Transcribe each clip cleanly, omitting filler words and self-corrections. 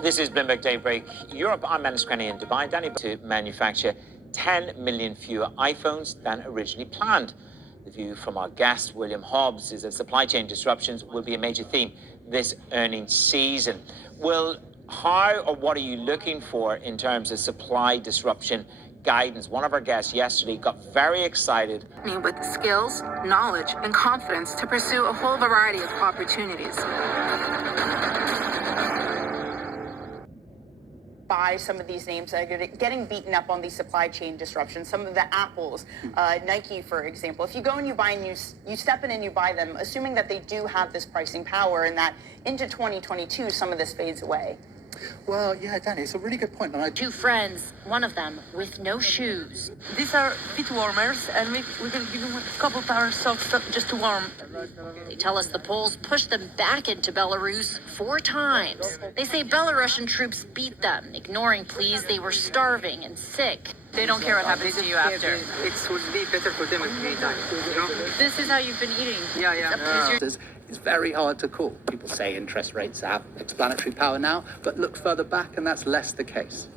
This is Bloomberg Daybreak Europe. I'm Manus Crenny in Dubai. Danny to manufacture 10 million fewer iPhones than originally planned. The view from our guest, William Hobbs, is that supply chain disruptions will be a major theme this earnings season. How or what are you looking for in terms of supply disruption guidance? One of our guests yesterday got very excited. With the skills, knowledge, and confidence to pursue a whole variety of opportunities. By some of these names that are getting beaten up on these supply chain disruptions, some of the Apples, Nike, for example. If you go and you buy you step in and you buy them, assuming that they do have this pricing power and that into 2022, some of this fades away. Well, yeah, Danny, it's a really good point. And Two friends, one of them with no shoes. These are feet warmers, and we can give them a couple power socks just to warm. They tell us the Poles pushed them back into Belarus 4 times. They say Belarusian troops beat them, ignoring pleas they were starving and sick. They don't care what happens to you after. It would be better for them at any time, you know? This is how you've been eating. Yeah. it's very hard to call. People say interest rates have explanatory power now, but look further back and that's less the case.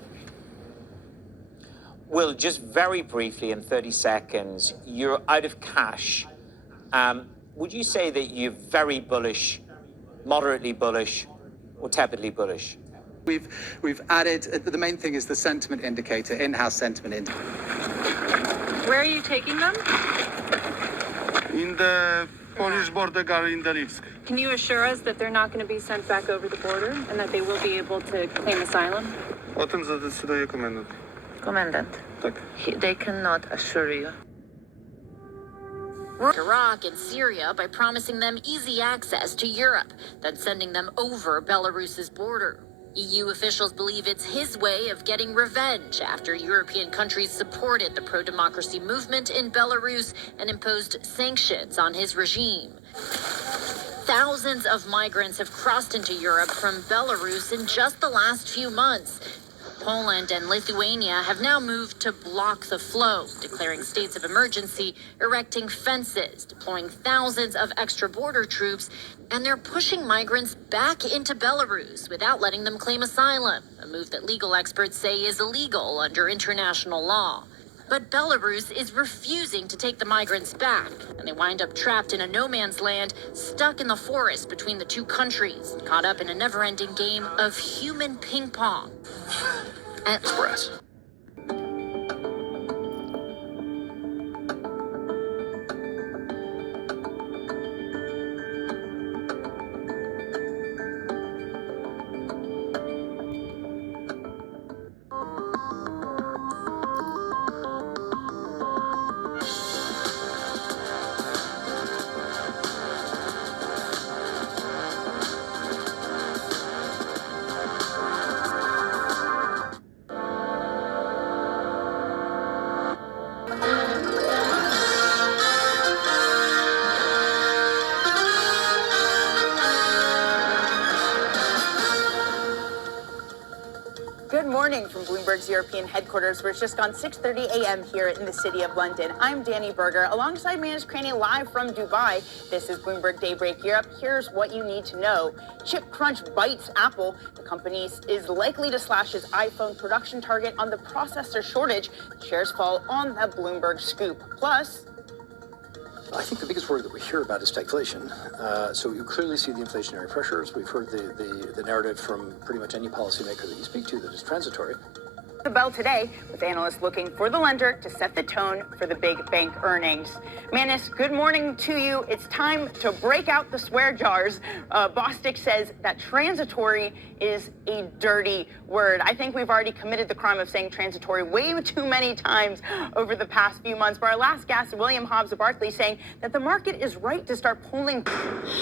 Will, just very briefly in 30 seconds, you're out of cash. Would you say that you're very bullish, moderately bullish, or tepidly bullish? We've added, the main thing is the sentiment indicator, in-house sentiment indicator. Where are you taking them? In the Polish border guard in the Lipsk. Can you assure us that they're not going to be sent back over the border and that they will be able to claim asylum? O tym zadecyduje komendant. Commandant. Tak. They cannot assure you. Iraq and Syria by promising them easy access to Europe, then sending them over Belarus's border. EU officials believe it's his way of getting revenge after European countries supported the pro-democracy movement in Belarus and imposed sanctions on his regime. Thousands of migrants have crossed into Europe from Belarus in just the last few months. Poland and Lithuania have now moved to block the flow, declaring states of emergency, erecting fences, deploying thousands of extra border troops, and they're pushing migrants back into Belarus without letting them claim asylum, a move that legal experts say is illegal under international law. But Belarus is refusing to take the migrants back, and they wind up trapped in a no-man's land, stuck in the forest between the two countries, caught up in a never-ending game of human ping-pong. Express. Good morning from Bloomberg's European headquarters, where it's just gone 6:30 a.m. here in the city of London. I'm Danny Berger, alongside Manus Craney, live from Dubai. This is Bloomberg Daybreak Europe. Here's what you need to know. Chip crunch bites Apple. The company is likely to slash its iPhone production target on the processor shortage. Shares fall on the Bloomberg scoop. Plus, I think the biggest worry that we hear about is stagflation. So you clearly see the inflationary pressures. We've heard the narrative from pretty much any policymaker that you speak to that is transitory. The bell today, with analysts looking for the lender to set the tone for the big bank earnings. Manis, good morning to you. It's time to break out the swear jars. Bostic says that transitory is a dirty word. I think we've already committed the crime of saying transitory way too many times over the past few months. But our last guest, William Hobbs of Barclays, saying that the market is right to start pulling.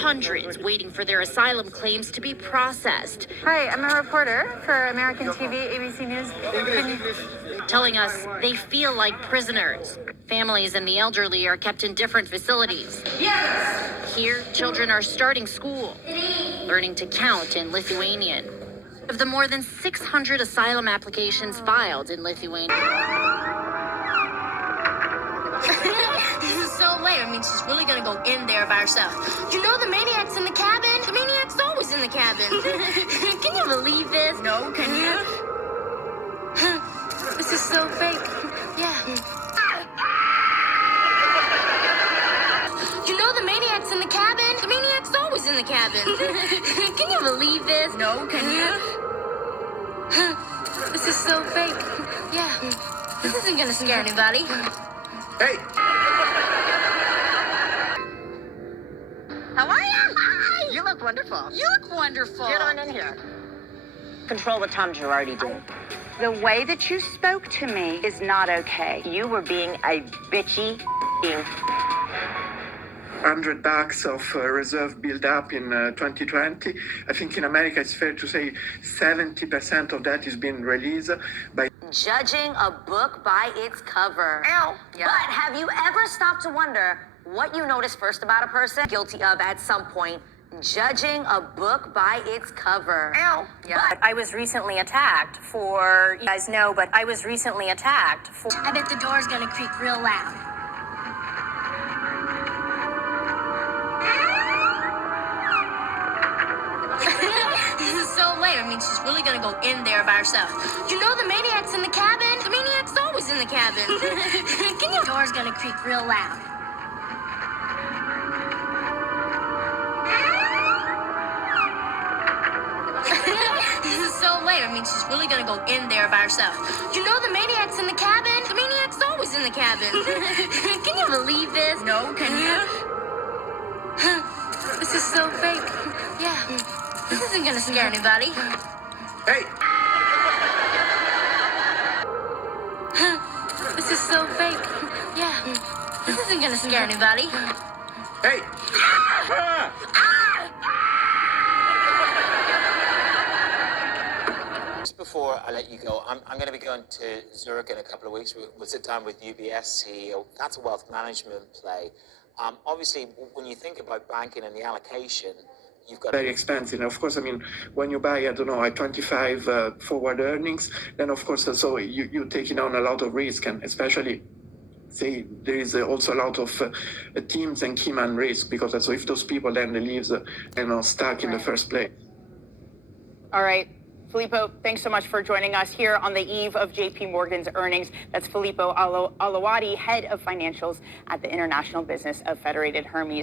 Hundreds waiting for their asylum claims to be processed. Hi, I'm a reporter for American TV, ABC News. Telling us they feel like prisoners. Families and the elderly are kept in different facilities. Yes. Here, children are starting school, learning to count in Lithuanian. Of the more than 600 asylum applications filed in Lithuania. This is so late. I mean, she's really gonna go in there by herself. You know the maniac's in the cabin? The maniac's always in the cabin. Can you believe this? No, can you? This is so fake. Yeah. You know the maniac's in the cabin? The maniac's always in the cabin. Can you believe this? No, can you? This is so fake. Yeah. This isn't gonna scare anybody. Hey! How are you? Hi. You look wonderful. You look wonderful. Get on in here. Control what Tom Girardi did. The way that you spoke to me is not okay. You were being a bitchy $100 of reserve build up in 2020. I think in America it's fair to say 70% of that is being released by. Judging a book by its cover. Ow. Yeah. But have you ever stopped to wonder what you notice first about a person? Guilty of at some point. Judging a book by its cover. Ow. Yeah. But I was recently attacked for, you guys know, but I was recently attacked for. I bet the door's gonna creak real loud. This is so late. I mean, she's really gonna go in there by herself. You know the maniac's in the cabin? The maniac's always in the cabin. Can you? The door's gonna creak real loud. This is so late. I mean, she's really gonna go in there by herself. You know the maniac's in the cabin? The maniac's always in the cabin. Can you believe this? No, can you? This is so fake. Yeah. This isn't gonna scare anybody. Hey! This is so fake. Yeah. This isn't gonna scare anybody. Hey! Just before I let you go, I'm going to be going to Zurich in a couple of weeks. We'll sit down with UBS CEO. That's a wealth management play. Obviously, when you think about banking and the allocation, you've got Very expensive. Of course, I mean, when you buy, I don't know, at 25 forward earnings, then of course, so you're taking on a lot of risk, and especially, say, there is also a lot of teams and key man risk, because so if those people then they leave, stuck in the first place. All right. Filippo, thanks so much for joining us here on the eve of JP Morgan's earnings. That's Filippo Alawadi, head of financials at the International Business of Federated Hermes.